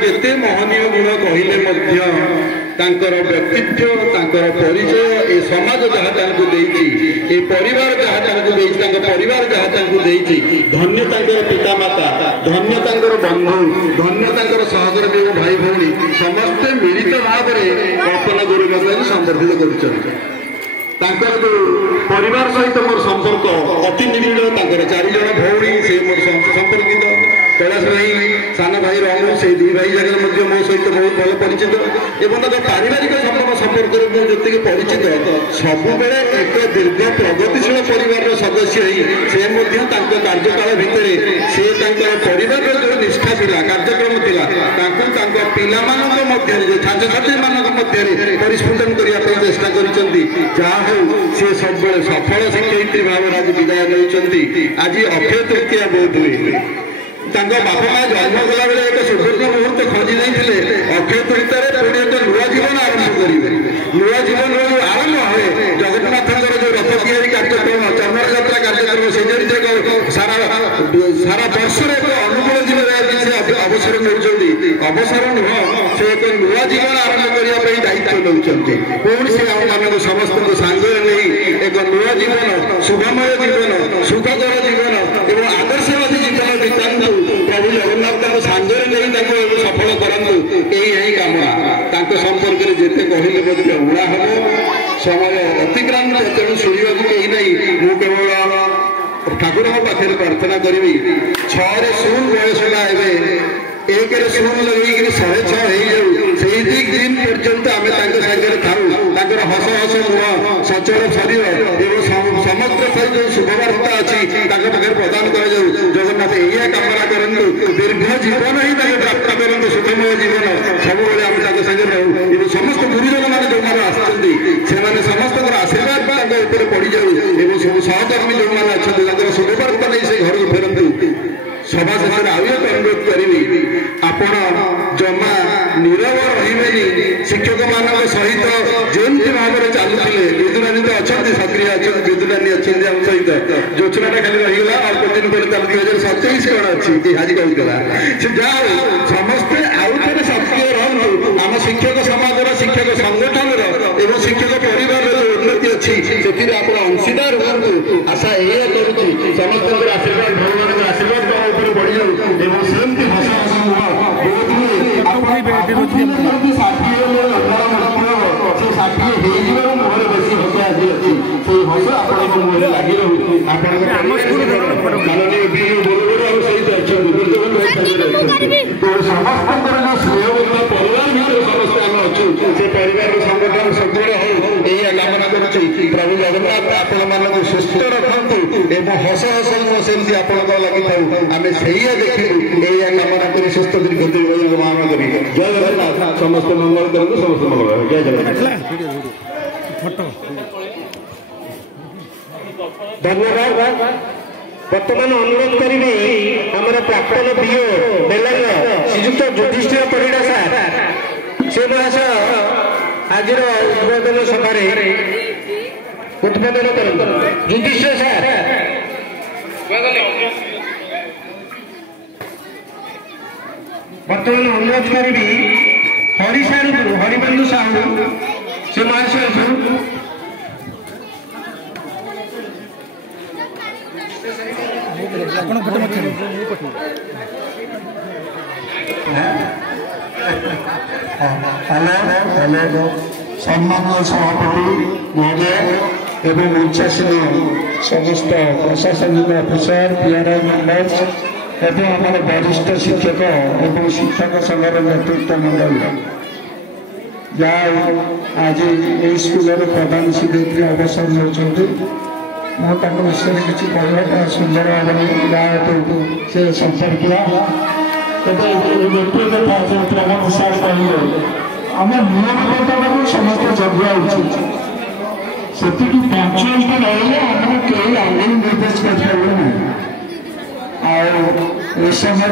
जेते महनीय गुण कहले व्यक्तित्व परिचय ए समाज जहाँ ए परिवार जहाँ परिवार जहाँ धन्य पितामाता धन्य बंधु धन्य सहकर्मी भाई भौणी समस्ते मिलित भाव में कल्पना गुरुंग संबर्धित कर परिवार सहित मोर संपर्क अति निविड़ 4 जन भौणी से मोर संपर्कित कैलाश भाई सान भाई रंग से दी भाई जगह मो सहित बहुत भल परिचित एवं पारिवारिक संपर्क जी परिचित सब एक दीर्घ प्रगतिशील परिवार सदस्य से कार्यकाल भितर से परिवार जो निष्ठा था कार्यक्रम था पिला छात्र छात्री मध्य परिस्फुटन करने चेष्टा कर सी सब सफल शिक्षयित्री भाव आज विदाय नहीं आज अक्षय तृतीया बहुत हुए बापा माँ जन्म कला बेले एक सुवर्ण मुहूर्त खोजी नहीं अक्षय तृतीय पुणी एक नुआ जीवन आरंभ करेंगे नुआ जीवन आरंभ हुए जगन्नाथ जो रथ तैयारी कार्यक्रम चमर यात्रा कार्यक्रम से सारा वर्ष एक अनुकूल जीवन से अवसर मिलुंट अवसर नुह से एक नुआ जीवन आरंभ करने दायित्व नौकरी पुणी से आम समस्त सांगे नहीं एक नुआ जीवन शुभमय जीवन सुखकर जीवन और आदर्शवादी जीवन बितांतु प्रभु जगन्नाथ सांगे नहीं सफल करूँ यही कामना संपर्क में जिते कहले उड़ा हम समय अतिक्रांत तेणु शुणा कहीं नहीं मु केवल ठाकुर पाखे प्रार्थना करी 6 बयसला एक शून लगे 6:30 दिन पर्यंत आम सागर था हस हस मुह सचल शरीर एवं समग्र सहित जो शुभवार्ता अच्छी पाखे प्रदान कर जगन्नाथ यह कामना करूँ दीर्घ जीवन ही प्राप्त करूँ सुखमय जीवन सब आम सागर रहू समस्त गुरुजन मैंने जो मैंने आसने समस्त आशीर्वाद पड़ जाऊ सब सहकर्मी जो मैंने अच्छा शुभवार्ता नहीं से घर को फेरतु सभा शेष आउ एक अनुरोध करी आपण जमा नीरव रही शिक्षक मान सहित जमी भाव में चलुते विदुरानी तो अच्छा सक्रिय अच्छा विदुरानी अच्छा आम सहित योजनाटा खाली रहीगला अल्प दिन पर 2027 कौन अच्छी आज कहला से जाओ समस्ते आउ थे सक्रिय रहूँ आम शिक्षक समाज शिक्षक संगठन एवं शिक्षक परिवार उन्नति अच्छी से आप अंशीदार हूँ आशा यह करुच्ची समस्त आशीर्वाद भगवान आशीर्वाद बढ़ जाऊ एवं सेमती भाषा प्रभु जगन्नाथ आपण मानक सुस्थ रखु एवं हस हस सेमती आपण लगी था आम से देखू यही कामना कर सुस्थ दीर्घ कामना करी जय जगन्नाथ समस्त मंगल करूँ समस्त मंगल जय जगन्नाथ धन्यवाद बर्तमान अनुरोध करी आम प्राक्तन पीओ बेलांग श्रीजुक्त युधिष्ठिर परिड़ा सार से आज उद्बोधन सभा उद्बोधन कर युधिष्ठिर सार बर्तमान अनुरोध करी हरिबंधु साहू से महाशय सम्मानीय सभापति महोदय एवं उच्चासीन समस्त प्रशासनिक अफिसर पीआरआई मेम्बर्स एवं आम वरिष्ठ शिक्षक एवं शिक्षक संघर नेतृत्व मंडल जहाँ आज ये स्कूल प्रधान शिक्षक अवसर होती विषय किसी कहना सुंदर भाव से संपर्किया प्रमोद सार कहे आम नियम समस्त जगह उचित से पंचायत रही आम कई आगे निर्देश कर समय